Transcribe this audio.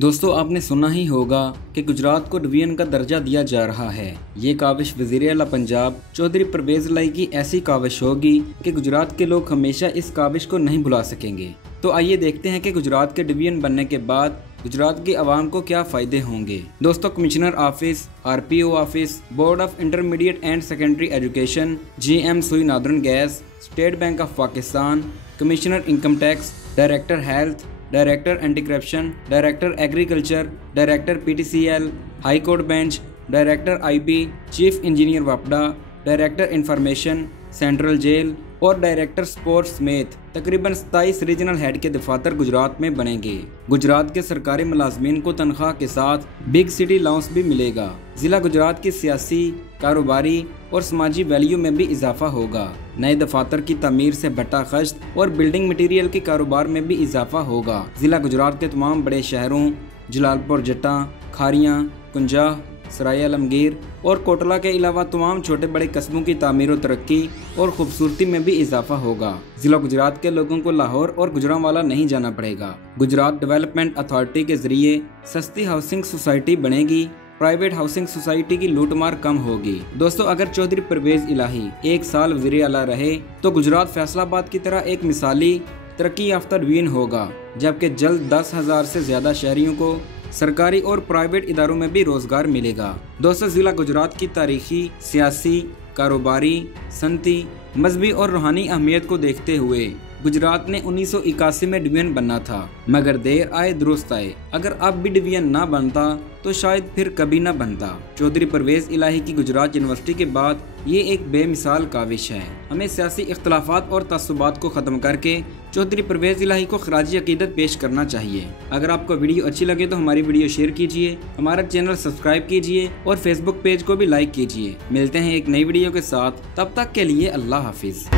दोस्तों आपने सुना ही होगा कि गुजरात को डिवीजन का दर्जा दिया जा रहा है। ये काविश वज़ीर आला पंजाब चौधरी परवेज इलाही की ऐसी काविश होगी कि गुजरात के लोग हमेशा इस काविश को नहीं भुला सकेंगे। तो आइए देखते हैं कि गुजरात के डिवीजन बनने के बाद गुजरात की आवाम को क्या फायदे होंगे। दोस्तों commissioner office, RPO office, board of intermediate and secondary education, GM Sui northern gas, state bank of Pakistan, commissioner income tax, director health, director anti corruption, director agriculture, director PTCL, high court bench, director IB, chief engineer वापडा, director information, central jail और director sports समेत तकरीबन 27 regional head के दफातर गुजरात में बनेंगे। गुजरात के सरकारी मुलाजमीन को तनख्वाह के साथ बिग सिटी अलाउंस भी मिलेगा। जिला गुजरात की सियासी, कारोबारी और समाजी वैल्यू में भी इजाफा होगा। नए दफातर की तमीर से भट्टा खश्त और बिल्डिंग मटीरियल के कारोबार में भी इजाफा होगा। जिला गुजरात के तमाम बड़े शहरों जलालपुर जट्टा, खारियाँ, कुंजाह, सराय आलमगीर और कोटला के अलावा तमाम छोटे बड़े कस्बों की तामीर और तरक्की और खूबसूरती में भी इजाफा होगा। जिला गुजरात के लोगों को लाहौर और गुजरांवाला नहीं जाना पड़ेगा। गुजरात डेवलपमेंट अथॉरिटी के जरिए सस्ती हाउसिंग सोसाइटी बनेगी। प्राइवेट हाउसिंग सोसाइटी की लूटमार कम होगी। दोस्तों अगर चौधरी परवेज इलाही 1 साल वज़ीर आला रहे तो गुजरात फैसलाबाद की तरह एक मिसाली तरक्की याफ्ता डिवीजन होगा, जबकि जल्द 10,000 से ज्यादा शहरियों को सरकारी और प्राइवेट इदारों में भी रोजगार मिलेगा। दोस्तों जिला गुजरात की तारीखी, सियासी, कारोबारी, सनती, मजहबी और रूहानी अहमियत को देखते हुए गुजरात ने 1981 में डिवीजन बनना था, मगर देर आए दुरुस्त आए। अगर अब भी डिवीजन ना बनता तो शायद फिर कभी ना बनता। चौधरी परवेज इलाही की गुजरात यूनिवर्सिटी के बाद ये एक बेमिसाल काविश है। हमें सियासी इख्तलाफात और तस्सुबात को ख़त्म करके चौधरी परवेज इलाही को खराजी अकीदत पेश करना चाहिए। अगर आपको वीडियो अच्छी लगे तो हमारी वीडियो शेयर कीजिए, हमारा चैनल सब्सक्राइब कीजिए और फेसबुक पेज को भी लाइक कीजिए। मिलते हैं एक नई वीडियो के साथ, तब तक के लिए अल्लाह हाफिज़।